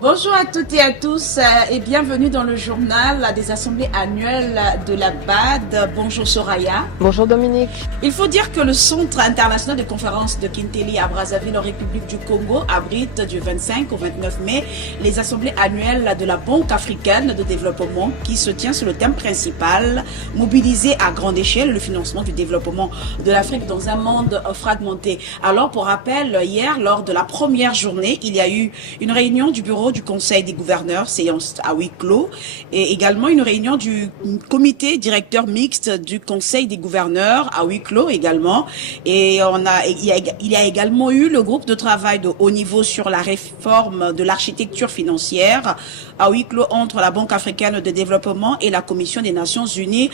Bonjour à toutes et à tous et bienvenue dans le journal des assemblées annuelles de la BAD. Bonjour Soraya. Bonjour Dominique. Il faut dire que le Centre international de conférence de Kinteli à Brazzaville en République du Congo abrite du 25 au 29 mai les assemblées annuelles de la Banque africaine de développement qui se tient sur le thème principal mobiliser à grande échelle le financement du développement de l'Afrique dans un monde fragmenté. Alors pour rappel, hier lors de la première journée, il y a eu une réunion du bureau du Conseil des gouverneurs, séance à huis clos, et également une réunion du comité directeur mixte du Conseil des gouverneurs à huis clos également. Et il y a également eu le groupe de travail de haut niveau sur la réforme de l'architecture financière à huis clos entre la Banque africaine de développement et la Commission des Nations Unies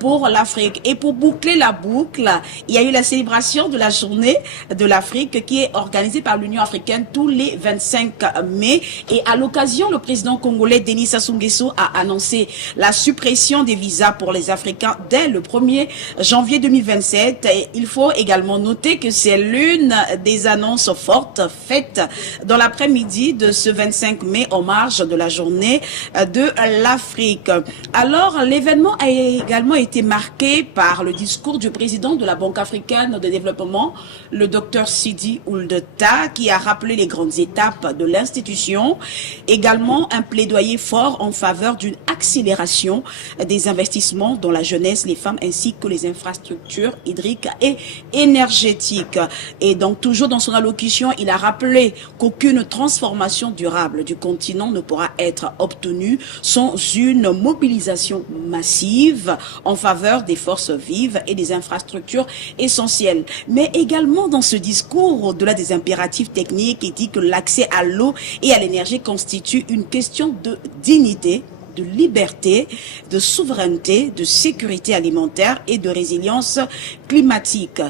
pour l'Afrique. Et pour boucler la boucle, il y a eu la célébration de la journée de l'Afrique qui est organisée par l'Union africaine tous les 25 mai. Et à l'occasion, le président congolais Denis Sassou Nguesso a annoncé la suppression des visas pour les Africains dès le 1er janvier 2027. Et il faut également noter que c'est l'une des annonces fortes faites dans l'après-midi de ce 25 mai en marge de la journée de l'Afrique. Alors, l'événement a également été marqué par le discours du président de la Banque africaine de développement, le Dr Sidi Ould Tah, qui a rappelé les grandes étapes de l'institution. Également, un plaidoyer fort en faveur d'une accélération des investissements dans la jeunesse, les femmes ainsi que les infrastructures hydriques et énergétiques. Et donc, toujours dans son allocution, il a rappelé qu'aucune transformation durable du continent ne pourra être obtenue sans une mobilisation massive en faveur des forces vives et des infrastructures essentielles. Mais également dans ce discours, au-delà des impératifs techniques, il dit que l'accès à l'eau et à l'énergie constitue une question de dignité, de liberté, de souveraineté, de sécurité alimentaire et de résilience climatique.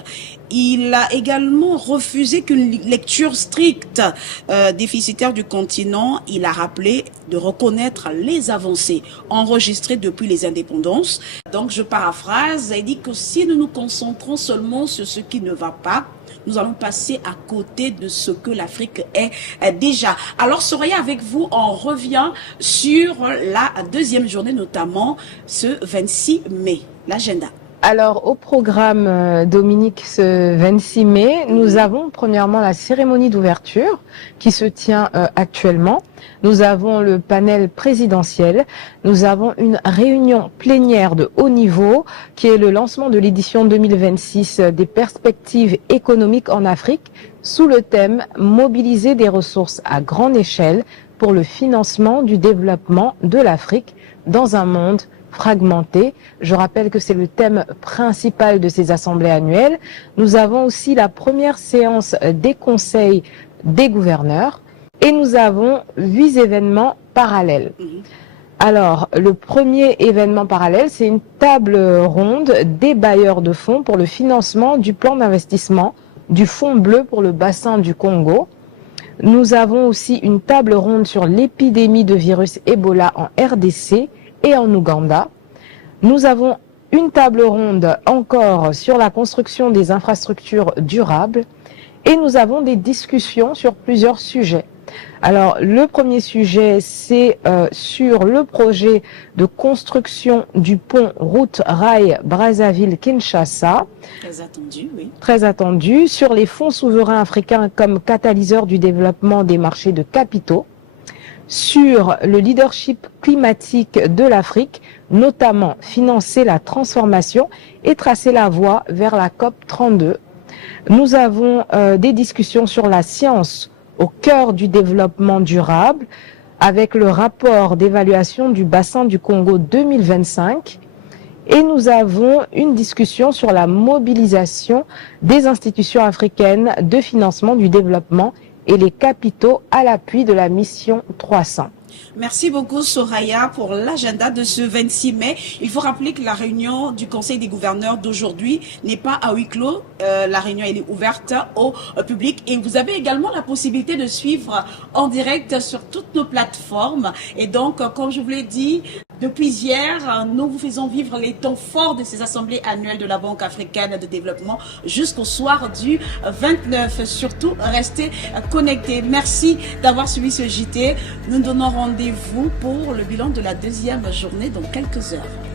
Il a également refusé qu'une lecture stricte déficitaire du continent. Il a rappelé de reconnaître les avancées enregistrées depuis les indépendances. Donc je paraphrase, il dit que si nous nous concentrons seulement sur ce qui ne va pas, nous allons passer à côté de ce que l'Afrique est déjà. Alors Soraya, avec vous, on revient sur la deuxième journée, notamment ce 26 mai, l'agenda. Alors, au programme, Dominique, ce 26 mai, nous avons premièrement la cérémonie d'ouverture qui se tient actuellement. Nous avons le panel présidentiel. Nous avons une réunion plénière de haut niveau qui est le lancement de l'édition 2026 des perspectives économiques en Afrique sous le thème « Mobiliser des ressources à grande échelle pour le financement du développement de l'Afrique dans un monde fragmenté ». Je rappelle que c'est le thème principal de ces assemblées annuelles. Nous avons aussi la première séance des conseils des gouverneurs et nous avons 8 événements parallèles. Alors, le premier événement parallèle, c'est une table ronde des bailleurs de fonds pour le financement du plan d'investissement du Fonds bleu pour le bassin du Congo. Nous avons aussi une table ronde sur l'épidémie de virus Ebola en RDC et en Ouganda. Nous avons une table ronde encore sur la construction des infrastructures durables et nous avons des discussions sur plusieurs sujets. Alors, le premier sujet, c'est sur le projet de construction du pont route rail Brazzaville-Kinshasa. Très attendu, oui. Très attendu. Sur les fonds souverains africains comme catalyseur du développement des marchés de capitaux. Sur le leadership climatique de l'Afrique, notamment financer la transformation et tracer la voie vers la COP 32. Nous avons des discussions sur la science au cœur du développement durable avec le rapport d'évaluation du bassin du Congo 2025 et nous avons une discussion sur la mobilisation des institutions africaines de financement du développement et les capitaux à l'appui de la mission 300. Merci beaucoup Soraya pour l'agenda de ce 26 mai. Il faut rappeler que la réunion du Conseil des gouverneurs d'aujourd'hui n'est pas à huis clos. La réunion elle est ouverte au public et vous avez également la possibilité de suivre en direct sur toutes nos plateformes. Et donc, comme je vous l'ai dit, Depuis hier, nous vous faisons vivre les temps forts de ces assemblées annuelles de la Banque africaine de développement jusqu'au soir du 29. Surtout, restez connectés. Merci d'avoir suivi ce JT. Nous donnons rendez-vous pour le bilan de la deuxième journée dans quelques heures.